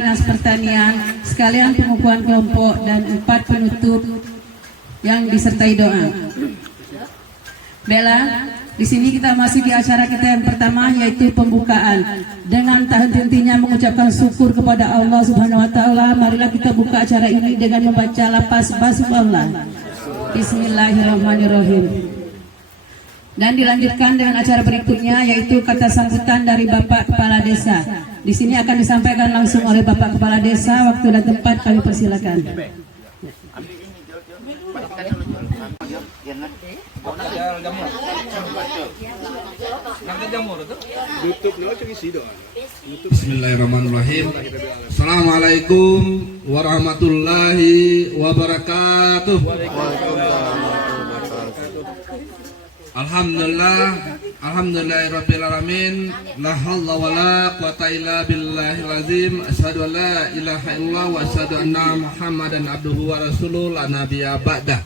Dinas Pertanian, sekalian pengukuhan kelompok dan 4 penutup yang disertai doa. Bella, di sini kita masuki acara kita yang pertama, yaitu pembukaan. Dengan tak henti-hentinya mengucapkan syukur kepada Allah Subhanahu wa taala, marilah kita buka acara ini dengan membaca lafaz basmalah. Bismillahirrahmanirrahim. Dan dilanjutkan dengan acara berikutnya, yaitu kata sambutan dari Bapak Kepala Desa. Di sini akan disampaikan langsung oleh Bapak Kepala Desa. Waktu dan tempat kami persilakan. Bismillahirrahmanirrahim. Assalamualaikum warahmatullahi wabarakatuh. Alhamdulillahirabbil alamin. La haula wala quwata illa billahil azim. Asyhadu an la ilaha illallah wa asyhadu anna Muhammadan abduhu wa rasuluhu la nabiyya ba'dah.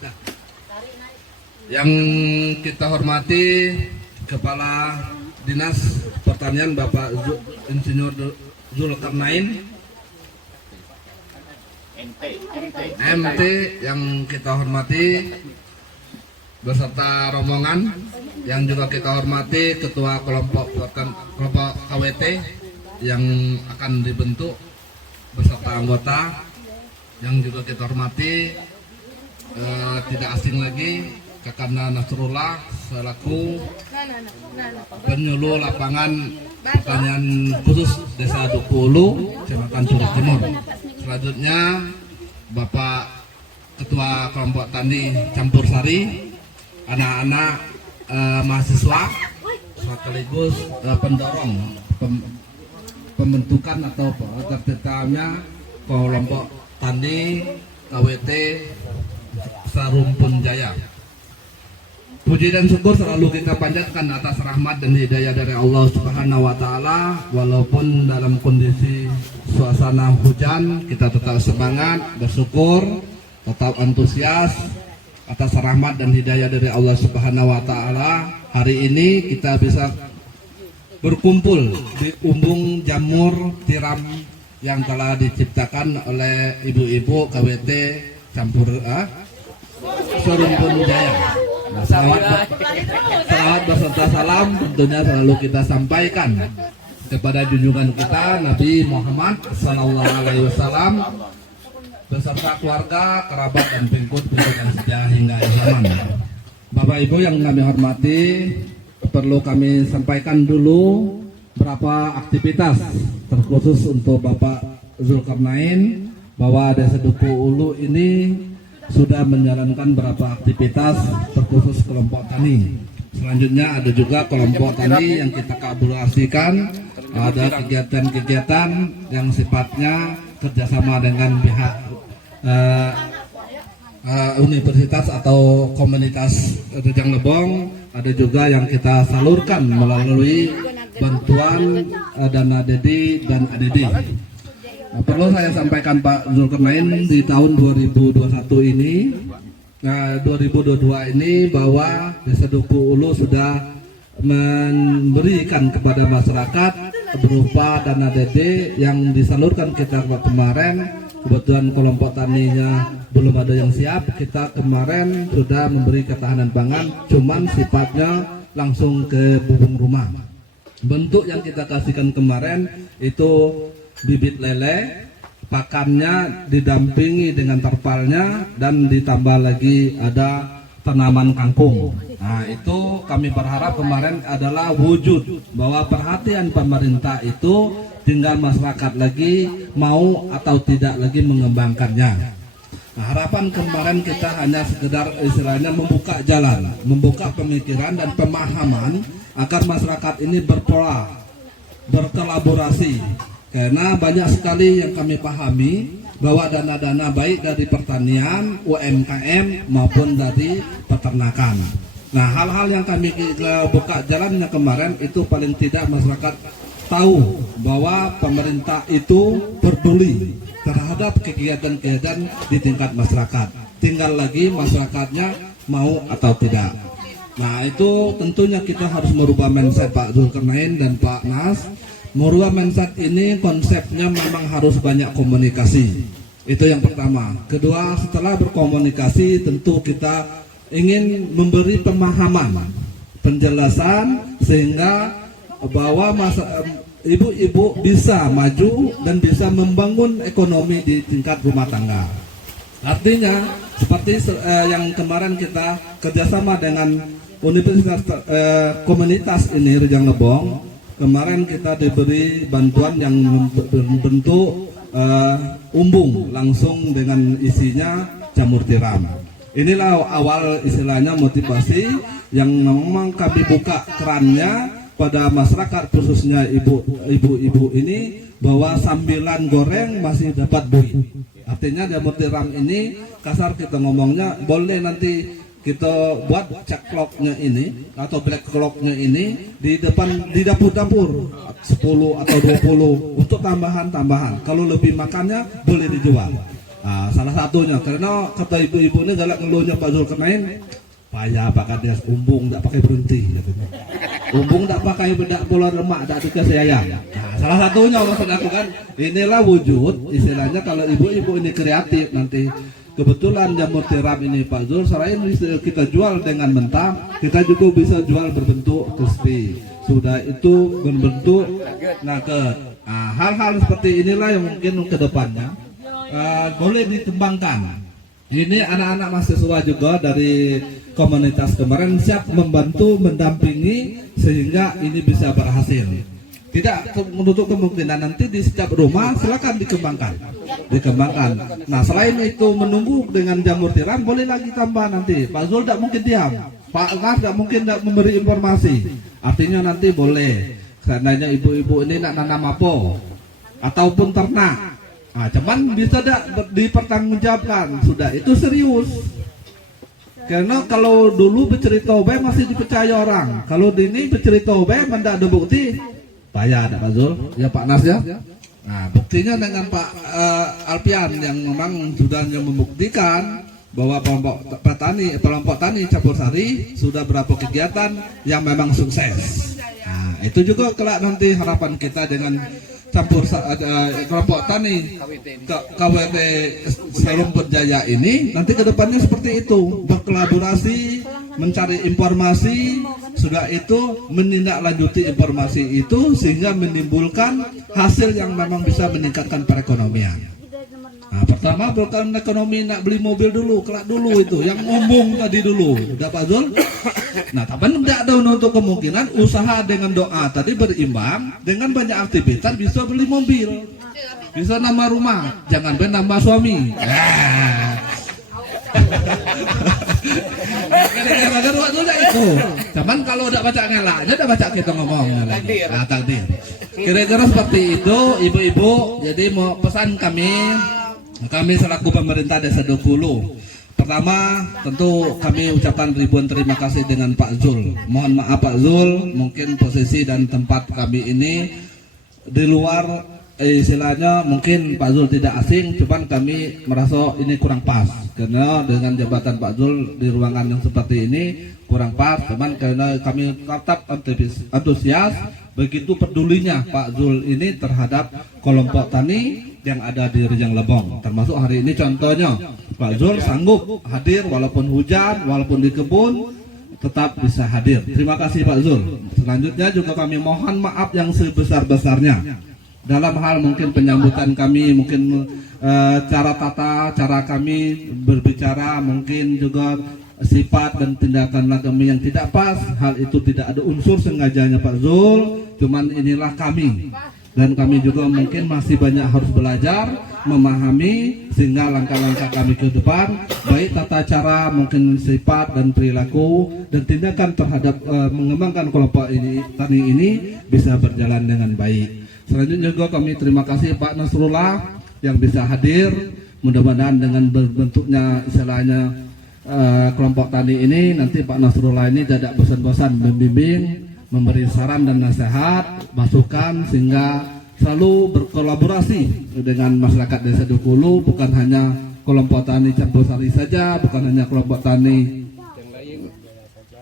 Yang kita hormati Kepala Dinas Pertanian Bapak Insinyur Zulkarnain MT, yang kita hormati beserta rombongan, yang juga kita hormati Ketua kelompok KWT yang akan dibentuk beserta anggota, yang juga kita hormati tidak asing lagi Kakanda Nasrullah selaku penyuluh lapangan pertanian khusus Desa Duku Ulu, Kecamatan Curug Timur. Selanjutnya Bapak Ketua kelompok tani campur sari, anak-anak mahasiswa sekaligus pendorong pembentukan atau terciptanya kelompok tani KWT Sarumpun Jaya. Puji dan syukur selalu kita panjatkan atas rahmat dan hidayah dari Allah Subhanahu wa taala. Walaupun dalam kondisi suasana hujan, kita tetap semangat, bersyukur, tetap antusias atas rahmat dan hidayah dari Allah Subhanahu wa taala. Hari ini kita bisa berkumpul di umbung jamur tiram yang telah diciptakan oleh ibu-ibu KWT campur Sarumpun Jaya. Nah, salawat beserta salam tentunya selalu kita sampaikan kepada junjungan kita Nabi Muhammad SAW beserta keluarga, kerabat dan pengikut yang setia hingga akhir zaman. Bapak Ibu yang kami hormati, perlu kami sampaikan dulu beberapa aktivitas terkhusus untuk Bapak Zulkarnain, bahwa Desa Duku Ulu ini sudah menjalankan beberapa aktivitas terkhusus kelompok tani. Selanjutnya ada juga kelompok tani yang kita kabulasikan, ada kegiatan-kegiatan yang sifatnya kerjasama dengan pihak universitas atau komunitas Rejang Lebong. Ada juga yang kita salurkan melalui bantuan dana DD dan ADD. Perlu saya sampaikan Pak Zulkarnain, di tahun 2021 ini, 2022 ini, bahwa Desa Duku Ulu sudah memberikan kepada masyarakat berupa dana DD yang disalurkan kita kemarin. Kebetulan kelompok taninya belum ada yang siap, kita kemarin sudah memberi ketahanan pangan, cuman sifatnya langsung ke bubung rumah. Bentuk yang kita kasihkan kemarin itu bibit lele, pakannya didampingi dengan terpalnya, dan ditambah lagi ada tanaman kangkung. Nah, itu kami berharap kemarin adalah wujud bahwa perhatian pemerintah itu tinggal masyarakat lagi mau atau tidak lagi mengembangkannya. Nah, harapan kemarin kita hanya sekedar istilahnya membuka jalan, membuka pemikiran dan pemahaman agar masyarakat ini berpola, berkolaborasi. Karena banyak sekali yang kami pahami bahwa dana-dana baik dari pertanian, UMKM maupun dari peternakan. Nah, hal-hal yang kami buka jalannya kemarin itu paling tidak masyarakat tahu bahwa pemerintah itu peduli terhadap kegiatan-kegiatan di tingkat masyarakat. Tinggal lagi masyarakatnya mau atau tidak. Nah, itu tentunya kita harus merubah mindset Pak Zulkarnain dan Pak Nas, Murua Mensat ini konsepnya memang harus banyak komunikasi. Itu yang pertama. Kedua, setelah berkomunikasi tentu kita ingin memberi pemahaman, penjelasan sehingga bahwa ibu-ibu bisa maju dan bisa membangun ekonomi di tingkat rumah tangga. Artinya seperti yang kemarin kita kerjasama dengan Universitas Komunitas ini Rejang Lebong. Kemarin kita diberi bantuan yang berbentuk umbung langsung dengan isinya jamur tiram. Inilah awal istilahnya motivasi yang memang kami buka kerannya pada masyarakat khususnya ibu-ibu ini bahwa sambilan goreng masih dapat duit. Artinya jamur tiram ini kasar kita ngomongnya boleh nanti kita buat cekloknya ini atau black clocknya ini di depan di dapur-dapur 10 atau 20 untuk tambahan. Kalau lebih makannya boleh dijual. Nah, salah satunya karena kata ibu-ibu ini galak ngeluhnya Pak Zul Kenain, payah pakai dia umbung tak pakai berhenti. Umbung tak pakai bedak bola lemak tak dikasih ayam. Nah, salah satunya maksud aku kan inilah wujud istilahnya kalau ibu-ibu ini kreatif nanti. Kebetulan jamur tiram ini Pak Zul, selain kita jual dengan mentah, kita juga bisa jual berbentuk crispy. Sudah itu berbentuk nugget. Nah, hal-hal seperti inilah yang mungkin ke depannya boleh dikembangkan. Ini anak-anak mahasiswa juga dari komunitas kemarin siap membantu, mendampingi sehingga ini bisa berhasil. Tidak menutup kemungkinan nanti di setiap rumah silakan dikembangkan. Nah selain itu menunggu dengan jamur tiram boleh lagi tambah nanti. Pak Zul tidak mungkin diam, Pak Nas tidak mungkin tidak memberi informasi. Artinya nanti boleh. Seandainya ibu-ibu ini nak nanam apa ataupun ternak, nah, cuman bisa tidak dipertanggungjawabkan. Sudah itu serius. Karena kalau dulu bercerita obe masih dipercaya orang. Kalau ini bercerita obe mendak ada bukti. Payah ada Pak Zul, ya Pak Nas ya. Nah buktinya dengan Pak Alpian yang memang sudah membuktikan bahwa kelompok tani Campur Sari sudah berapa kegiatan yang memang sukses. Nah itu juga kelak nanti harapan kita dengan kelompok tani KWT Serumput Jaya ini nanti kedepannya seperti itu, berkolaborasi, mencari informasi, sudah itu menindaklanjuti informasi itu sehingga menimbulkan hasil yang memang bisa meningkatkan perekonomian. Nah, pertama bukan ekonomi nak beli mobil dulu, kelak dulu itu yang umbung tadi dulu, udah Pak Zul. Nah, tapi tidak ada untuk kemungkinan usaha dengan doa tadi berimbang dengan banyak aktivitas bisa beli mobil, bisa nama rumah, jangan nama suami. Kira-kira itu. Cuman kalau udah baca ngelaknya, udah baca kita ngomongnya lagi. Nah, takdir. Kira-kira seperti itu, ibu-ibu. Jadi mau pesan kami selaku pemerintah Desa Dokulu. Pertama, tentu kami ucapkan ribuan terima kasih dengan Pak Zul. Mohon maaf Pak Zul, mungkin posisi dan tempat kami ini di luar istilahnya mungkin Pak Zul tidak asing, cuman kami merasa ini kurang pas karena dengan jabatan Pak Zul di ruangan yang seperti ini kurang pas, cuman karena kami tetap antusias begitu pedulinya Pak Zul ini terhadap kelompok tani yang ada di Rejang Lebong, termasuk hari ini contohnya Pak Zul sanggup hadir walaupun hujan, walaupun di kebun tetap bisa hadir. Terima kasih Pak Zul. Selanjutnya juga kami mohon maaf yang sebesar-besarnya dalam hal mungkin penyambutan kami, mungkin cara kami berbicara, mungkin juga sifat dan tindakan kami yang tidak pas. Hal itu tidak ada unsur sengajanya Pak Zul, cuman inilah kami. Dan kami juga mungkin masih banyak harus belajar, memahami, sehingga langkah-langkah kami ke depan, baik tata cara, mungkin sifat dan perilaku, dan tindakan terhadap mengembangkan kelompok tani ini bisa berjalan dengan baik. Selanjutnya juga kami terima kasih Pak Nasrullah yang bisa hadir. Mudah-mudahan dengan berbentuknya istilahnya kelompok tani ini nanti Pak Nasrullah ini tidak bosan-bosan membimbing, memberi saran dan nasihat, masukan sehingga selalu berkolaborasi dengan masyarakat Desa Dokulu, bukan hanya kelompok tani Campur Sari saja, bukan hanya kelompok tani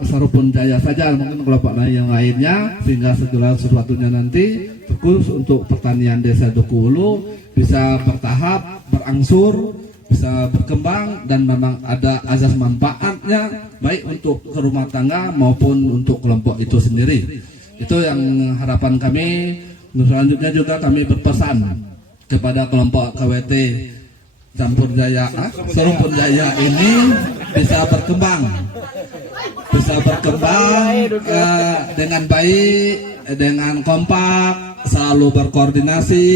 Serumput Jaya saja, mungkin kelompok lain yang lainnya, sehingga segala sesuatunya nanti fokus untuk pertanian desa Duku Ulu bisa bertahap, berangsur, bisa berkembang, dan memang ada azas manfaatnya baik untuk ke rumah tangga maupun untuk kelompok itu sendiri. Itu yang harapan kami. Selanjutnya juga kami berpesan kepada kelompok KWT Serumpun Jaya ini bisa berkembang dengan baik, dengan kompak, selalu berkoordinasi,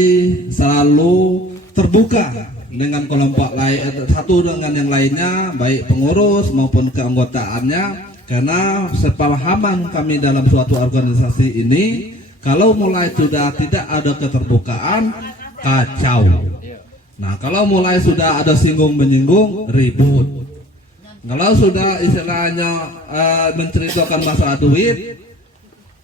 selalu terbuka dengan kelompok lain, satu dengan yang lainnya, baik pengurus maupun keanggotaannya. Karena sepemahaman kami dalam suatu organisasi ini, kalau mulai sudah tidak ada keterbukaan, kacau. Nah, kalau mulai sudah ada singgung menyinggung, ribut. Kalau sudah istilahnya menceritakan masalah duit,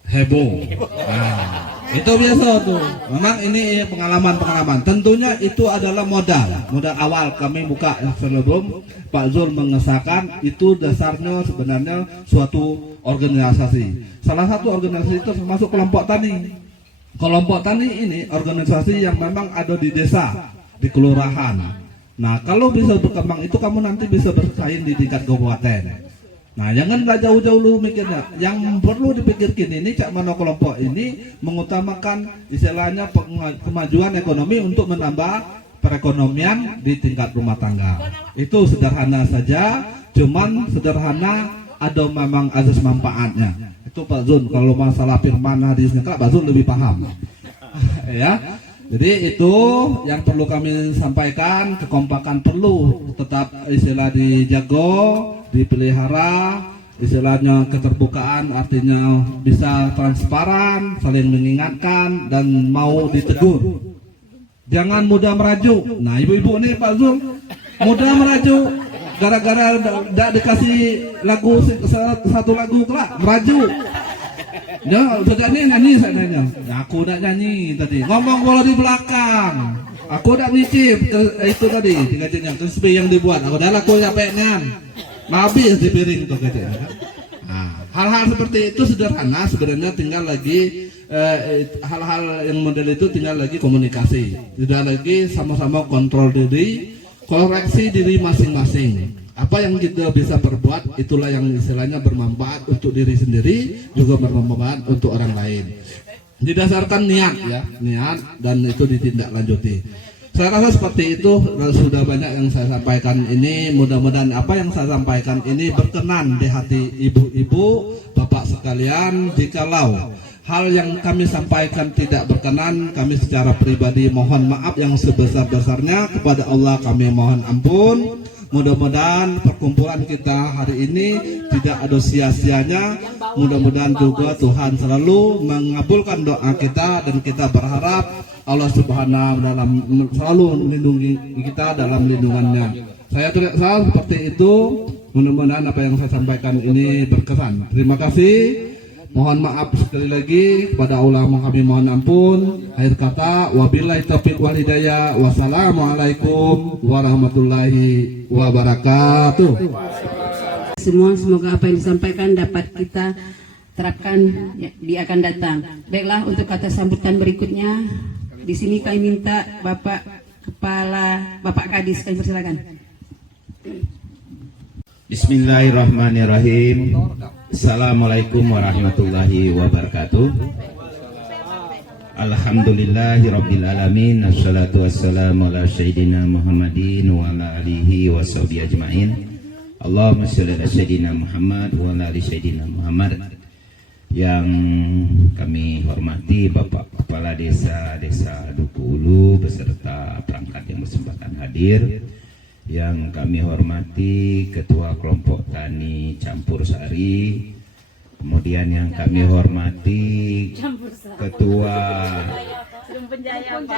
heboh. Nah, itu biasa tuh. Memang ini pengalaman. Tentunya itu adalah modal awal kami buka sebelum Pak Zul mengesahkan. Itu dasarnya sebenarnya suatu organisasi. Salah satu organisasi itu termasuk kelompok tani. Kelompok tani ini organisasi yang memang ada di desa, di kelurahan. Nah, kalau bisa berkembang itu kamu nanti bisa bersaing di tingkat kabupaten. Nah, janganlah jauh-jauh lu mikirnya. Yang perlu dipikirkan ini cak mana kelompok ini mengutamakan istilahnya kemajuan ekonomi untuk menambah perekonomian di tingkat rumah tangga. Itu sederhana saja, cuman sederhana ada memang azas manfaatnya. Itu Pak Zun, kalau masalah firman hadisnya Pak Zun lebih paham. Ya. Jadi itu yang perlu kami sampaikan, kekompakan perlu tetap istilah dijago, dipelihara, istilahnya keterbukaan artinya bisa transparan, saling mengingatkan dan mau ditegur. Jangan mudah merajuk. Nah, ibu-ibu nih Pak Zul mudah merajuk gara-gara tidak dikasih lagu satu lagu kelak merajuk. Ya, sudah nih nyanyi saya nanya. Ya, aku udah nyanyi tadi. Ngomong bola di belakang. Aku udah ngicip itu tadi 3 jam crispy yang dibuat. Aku udah laku capeknya. Habis di piring itu gitu. Nah, hal-hal seperti itu sederhana sebenarnya, tinggal lagi hal-hal yang model itu tinggal lagi komunikasi. Sudah lagi sama-sama kontrol diri, koreksi diri masing-masing. Apa yang kita bisa perbuat itulah yang istilahnya bermanfaat untuk diri sendiri, juga bermanfaat untuk orang lain. Didasarkan niat ya, niat, dan itu ditindaklanjuti. Saya rasa seperti itu. Sudah banyak yang saya sampaikan ini. Mudah-mudahan apa yang saya sampaikan ini berkenan di hati ibu-ibu, bapak sekalian. Jikalau hal yang kami sampaikan tidak berkenan, kami secara pribadi mohon maaf yang sebesar-besarnya. Kepada Allah kami mohon ampun. Mudah-mudahan perkumpulan kita hari ini tidak ada sia-sianya. Mudah-mudahan juga Tuhan selalu mengabulkan doa kita, dan kita berharap Allah Subhanahu wa Ta'ala selalu melindungi kita dalam lindungannya. Saya tidak salah seperti itu. Mudah-mudahan apa yang saya sampaikan ini berkesan. Terima kasih. Mohon maaf sekali lagi kepada ulama, kami mohon ampun. Akhir kata, wabillahi taufiq wal hidayah. Wassalamualaikum warahmatullahi wabarakatuh. Semua, semoga apa yang disampaikan dapat kita terapkan di akan datang. Baiklah, untuk kata sambutan berikutnya, di sini kami minta Bapak Kadis, kami persilakan. Bismillahirrahmanirrahim. Assalamualaikum warahmatullahi wabarakatuh. Alhamdulillahirabbil alamin. Assalatu wassalamu ala sayyidina Muhammadin wa ala alihi washabihi ajmain. Allahumma shalli ala sayyidina Muhammad wa ala ali sayyidina Muhammad. Yang kami hormati Bapak Kepala Desa Duku Ulu beserta perangkat yang berkesempatan hadir. Yang kami hormati Ketua Kelompok Tani Campur Sari, kemudian yang kami hormati Ketua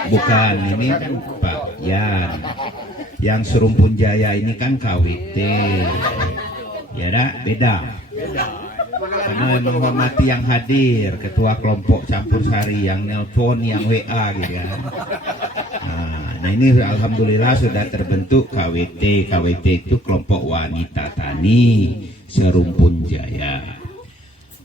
bukan ini kan Pak Yan, yang Serumpun Jaya ini kan KWT, ya dah beda. Karena menghormati yang hadir, Ketua Kelompok Campur Sari, yang nelpon, yang WA gitu kan. Nah ini alhamdulillah sudah terbentuk KWT. KWT itu Kelompok Wanita Tani Serumpun Jaya.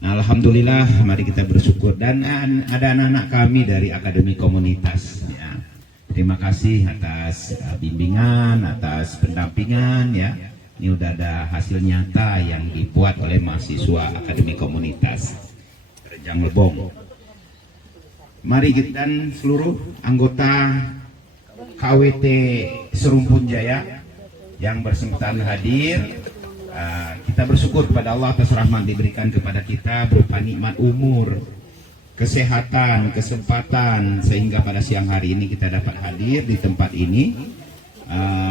Nah, alhamdulillah, mari kita bersyukur. Dan ada anak-anak kami dari Akademi Komunitas. Ya. Terima kasih atas bimbingan, atas pendampingan. Ya, ini udah ada hasil nyata yang dibuat oleh mahasiswa Akademi Komunitas Rejang Lebong. Mari kita dan seluruh anggota KWT Serumpun Jaya yang bersempatan hadir. Kita bersyukur kepada Allah atas rahmat diberikan kepada kita berupa nikmat umur, kesehatan, kesempatan, sehingga pada siang hari ini kita dapat hadir di tempat ini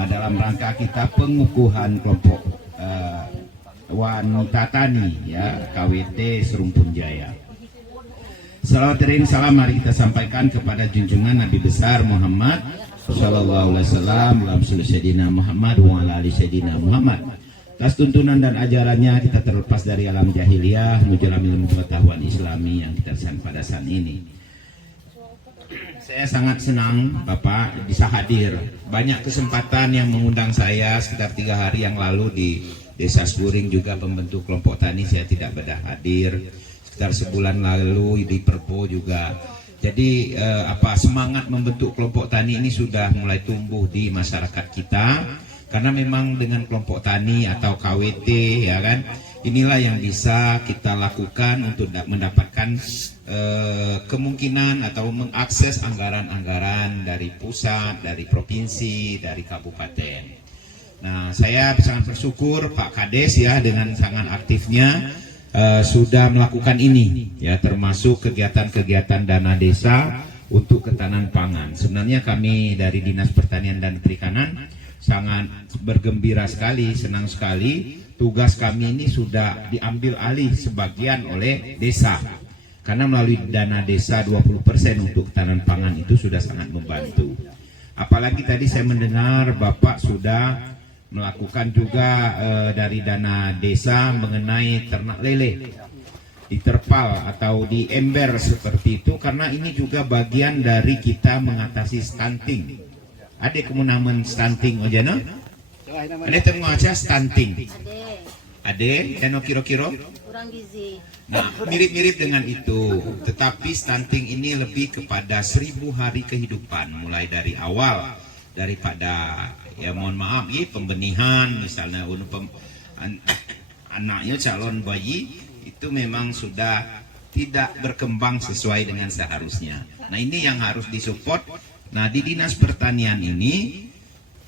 dalam rangka kita pengukuhan kelompok wanita tani, ya, KWT Serumpun Jaya. Salawat dan salam mari kita sampaikan kepada junjungan Nabi besar Muhammad sallallahu alaihi wasallam, dalam Sayyidina Muhammad wa ala ali Sayyidina Muhammad. Atas tuntunan dan ajarannya kita terlepas dari alam jahiliyah menuju ilmu pengetahuan Islami yang kita rasakan pada saat ini. Saya sangat senang Bapak bisa hadir. Banyak kesempatan yang mengundang saya sekitar 3 hari yang lalu di Desa Skuring juga pembentuk kelompok tani saya tidak berada hadir. Sekitar sebulan lalu di Perpo juga. Jadi semangat membentuk kelompok tani ini sudah mulai tumbuh di masyarakat kita. Karena memang dengan kelompok tani atau KWT, ya kan, inilah yang bisa kita lakukan untuk mendapatkan kemungkinan atau mengakses anggaran-anggaran dari pusat, dari provinsi, dari kabupaten. Nah, saya sangat bersyukur Pak Kades ya dengan sangat aktifnya sudah melakukan ini, ya, termasuk kegiatan-kegiatan dana desa untuk ketahanan pangan. Sebenarnya kami dari Dinas Pertanian dan Perikanan sangat bergembira sekali, senang sekali. Tugas kami ini sudah diambil alih sebagian oleh desa. Karena melalui dana desa 20% untuk ketahanan pangan itu sudah sangat membantu. Apalagi tadi saya mendengar Bapak sudah melakukan juga dari dana desa mengenai ternak lele di terpal atau di ember seperti itu. Karena ini juga bagian dari kita mengatasi stunting. Ada kemunaman stunting aja no? Ada temu aja stunting. Ada, dan kira-kira kurang gizi. Nah, mirip-mirip dengan itu. Tetapi stunting ini lebih kepada 1000 hari kehidupan, mulai dari awal daripada ya mohon maaf ya pembenihan misalnya anaknya calon bayi itu memang sudah tidak berkembang sesuai dengan seharusnya. Nah, ini yang harus disupport. Nah, di Dinas Pertanian ini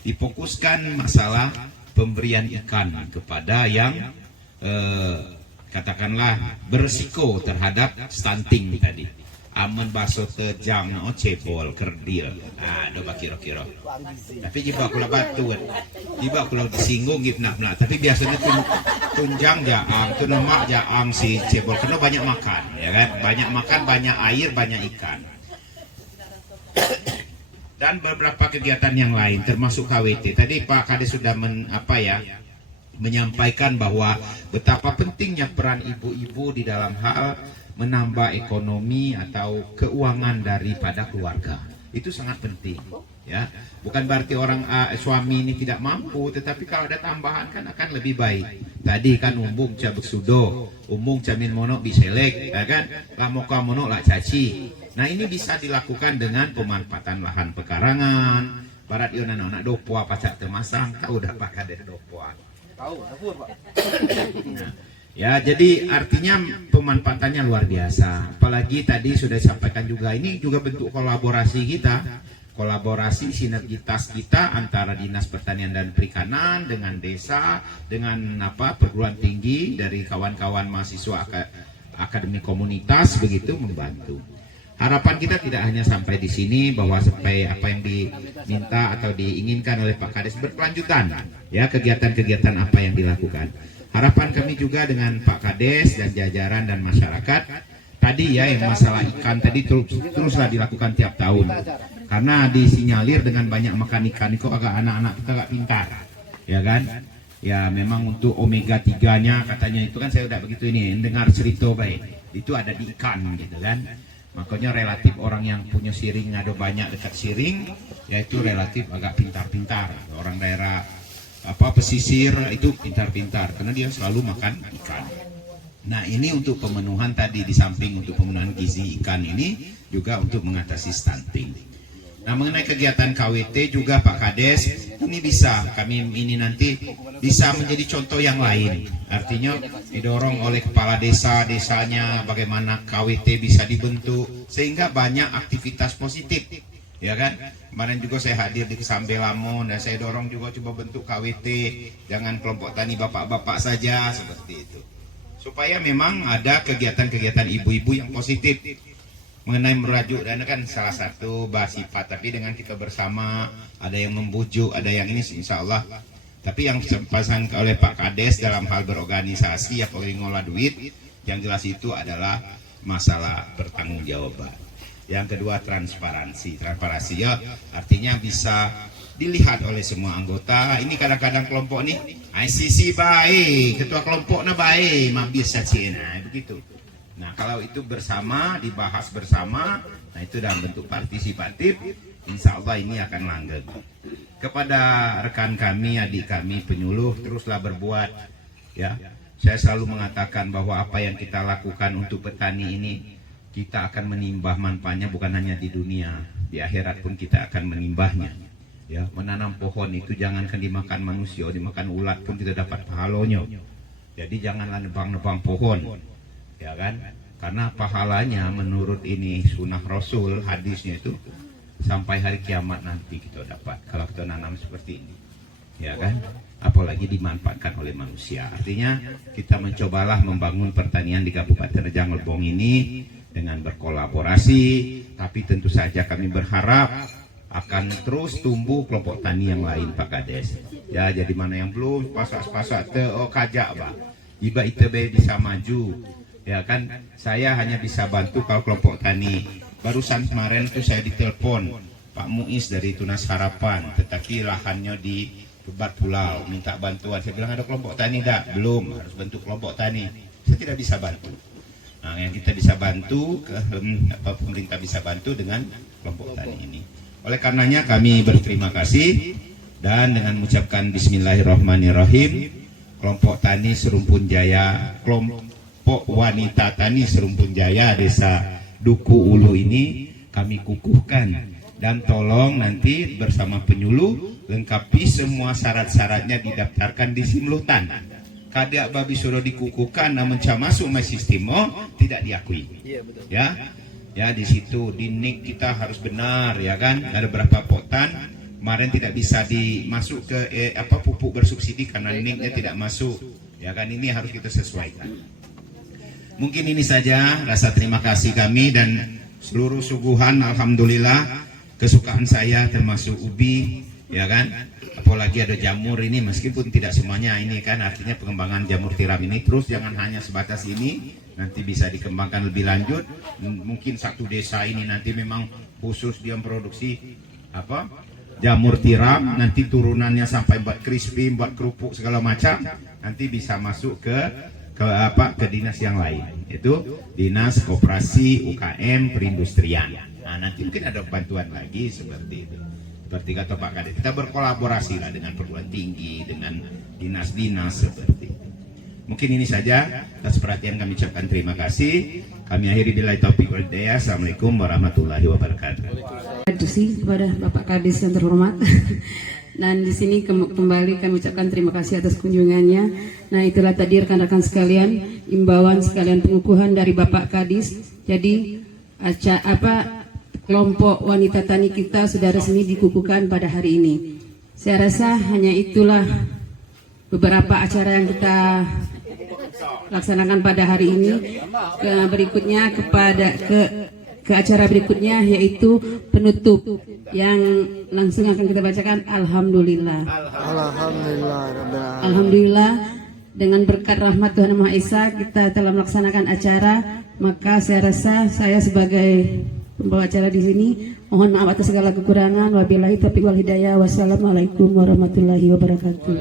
difokuskan masalah pemberian ikan kepada yang katakanlah berisiko terhadap stunting tadi. Amun baso tejang no cebol kerdil. Nah, do kira-kira. Tapi jika kula batu kan. Jika kula disinggung gitu nak. Tapi biasanya tunjang jaang, tunemak jaang si cebol karena banyak makan, ya kan? Banyak makan, banyak air, banyak ikan. Dan beberapa kegiatan yang lain termasuk KWT. Tadi Pak Kades sudah menyampaikan bahwa betapa pentingnya peran ibu-ibu di dalam hal menambah ekonomi atau keuangan daripada keluarga. Itu sangat penting, ya. Bukan berarti orang suami ini tidak mampu, tetapi kalau ada tambahan kan akan lebih baik. Tadi kan umbung cabek sudo, umbung camin mono biselek, ya kan? Lamoka mono lah caci. Nah, ini bisa dilakukan dengan pemanfaatan lahan pekarangan. Barat ion anak dopoa pacak termasang, tahu dah Pak Kades dopoa. Tahu, Pak. Nah, ya, jadi artinya pemanfaatannya luar biasa. Apalagi tadi sudah disampaikan juga, ini juga bentuk kolaborasi kita. Kolaborasi sinergitas kita antara Dinas Pertanian dan Perikanan dengan desa, dengan perguruan tinggi dari kawan-kawan mahasiswa Akademi Komunitas begitu membantu. Harapan kita tidak hanya sampai di sini, bahwa sampai apa yang diminta atau diinginkan oleh Pak Kades berkelanjutan, ya, kegiatan-kegiatan apa yang dilakukan. Harapan kami juga dengan Pak Kades dan jajaran dan masyarakat tadi ya, yang masalah ikan tadi teruslah dilakukan tiap tahun. Karena disinyalir dengan banyak makan ikan itu agak anak-anak kita agak pintar, ya kan? Ya, memang untuk omega 3-nya katanya itu kan saya udah begitu ini dengar cerita baik. Itu ada di ikan gitu kan. Makanya relatif orang yang punya siring ada banyak dekat siring, yaitu relatif agak pintar-pintar. Orang daerah pesisir itu pintar-pintar karena dia selalu makan ikan. Nah, ini untuk pemenuhan tadi, di samping untuk pemenuhan gizi ikan ini juga untuk mengatasi stunting. Nah, mengenai kegiatan KWT juga Pak Kades, ini bisa kami ini nanti bisa menjadi contoh yang lain. Artinya didorong oleh kepala desanya bagaimana KWT bisa dibentuk sehingga banyak aktivitas positif. Ya kan? Kemarin juga saya hadir di Kesambe Lamun dan saya dorong juga coba bentuk KWT, jangan kelompok tani bapak-bapak saja seperti itu. Supaya memang ada kegiatan-kegiatan ibu-ibu yang positif. Mengenai merajuk dana kan salah satu bersifat, tapi dengan kita bersama, ada yang membujuk, ada yang ini insya Allah. Tapi yang disampaikan oleh Pak Kades dalam hal berorganisasi, apalagi ngolah duit, yang jelas itu adalah masalah pertanggungjawaban. Yang kedua transparansi ya, artinya bisa dilihat oleh semua anggota. Ini kadang-kadang kelompok nih ICC baik, ketua kelompoknya baik, mabis saja, begitu. Nah, kalau itu bersama, dibahas bersama, nah itu dalam bentuk partisipatif, insya Allah ini akan langgeng. Kepada rekan kami, adik kami penyuluh, teruslah berbuat. Ya, saya selalu mengatakan bahwa apa yang kita lakukan untuk petani ini, kita akan menimbah manfaatnya bukan hanya di dunia, di akhirat pun kita akan menimbahnya. Ya, menanam pohon itu jangankan dimakan manusia, dimakan ulat pun kita dapat pahalanya. Jadi janganlah nebang-nebang pohon. Ya kan, karena pahalanya menurut ini sunnah Rasul, hadisnya itu sampai hari kiamat nanti kita dapat kalau kita nanam seperti ini, ya kan, apalagi dimanfaatkan oleh manusia. Artinya kita mencobalah membangun pertanian di Kabupaten Rejang Lebong ini dengan berkolaborasi, tapi tentu saja kami berharap akan terus tumbuh kelompok tani yang lain Pak Kades. Ya, jadi mana yang belum pasak-pasak kajak Pak, iba ITB bisa maju. Ya kan, saya hanya bisa bantu kalau kelompok tani. Barusan kemarin tuh saya ditelepon Pak Muiz dari Tunas Harapan, tetapi lahannya di Kebat Pulau, minta bantuan. Saya bilang ada kelompok tani enggak? Belum, harus bentuk kelompok tani. Saya tidak bisa bantu. Nah, yang kita bisa bantu, pemerintah bisa bantu dengan kelompok tani ini. Oleh karenanya kami berterima kasih dan dengan mengucapkan Bismillahirrahmanirrahim, kelompok tani Serumpun Jaya, kelompok wanita tani Serumpun Jaya Desa Duku Ulu ini kami kukuhkan, dan tolong nanti bersama penyuluh lengkapi semua syarat-syaratnya, didaftarkan di Simlutan. Kadak babi suruh dikukuhkan namun masuk sistem tidak diakui. Ya di situ di NIK kita harus benar, ya kan, ada berapa potan kemarin tidak bisa dimasuk ke pupuk bersubsidi karena NIK-nya tidak masuk, ya kan, ini harus kita sesuaikan. Mungkin ini saja rasa terima kasih kami, dan seluruh suguhan alhamdulillah kesukaan saya termasuk ubi, ya kan, apalagi ada jamur ini, meskipun tidak semuanya ini kan, artinya pengembangan jamur tiram ini terus jangan hanya sebatas ini, nanti bisa dikembangkan lebih lanjut. Mungkin satu desa ini nanti memang khusus dia memproduksi jamur tiram, nanti turunannya sampai buat crispy, buat kerupuk segala macam, nanti bisa masuk ke dinas yang lain, itu dinas koperasi, UKM, perindustrian. Nah, nanti mungkin ada bantuan lagi seperti itu. Seperti kata Pak Kades, kita berkolaborasi lah dengan perguruan tinggi, dengan dinas-dinas seperti itu. Mungkin ini saja, atas perhatian kami ucapkan terima kasih. Kami akhiri billahi taufiq wal hidayah. Assalamualaikum warahmatullahi wabarakatuh. Terima kasih kepada Bapak Kades yang terhormat. Dan di sini kembali kami ucapkan terima kasih atas kunjungannya. Nah, itulah tadi rekan-rekan sekalian, imbauan sekalian pengukuhan dari Bapak Kadis. Jadi kelompok wanita tani kita sudah resmi dikukuhkan pada hari ini. Saya rasa hanya itulah beberapa acara yang kita laksanakan pada hari ini. Berikutnya ke acara berikutnya, yaitu penutup yang langsung akan kita bacakan. Alhamdulillah dengan berkat rahmat Tuhan Yang Maha Esa kita telah melaksanakan acara, maka saya rasa saya sebagai pembawa acara di sini mohon maaf atas segala kekurangan. Wabillahi taufiq wal hidayah. Wassalamualaikum warahmatullahi wabarakatuh.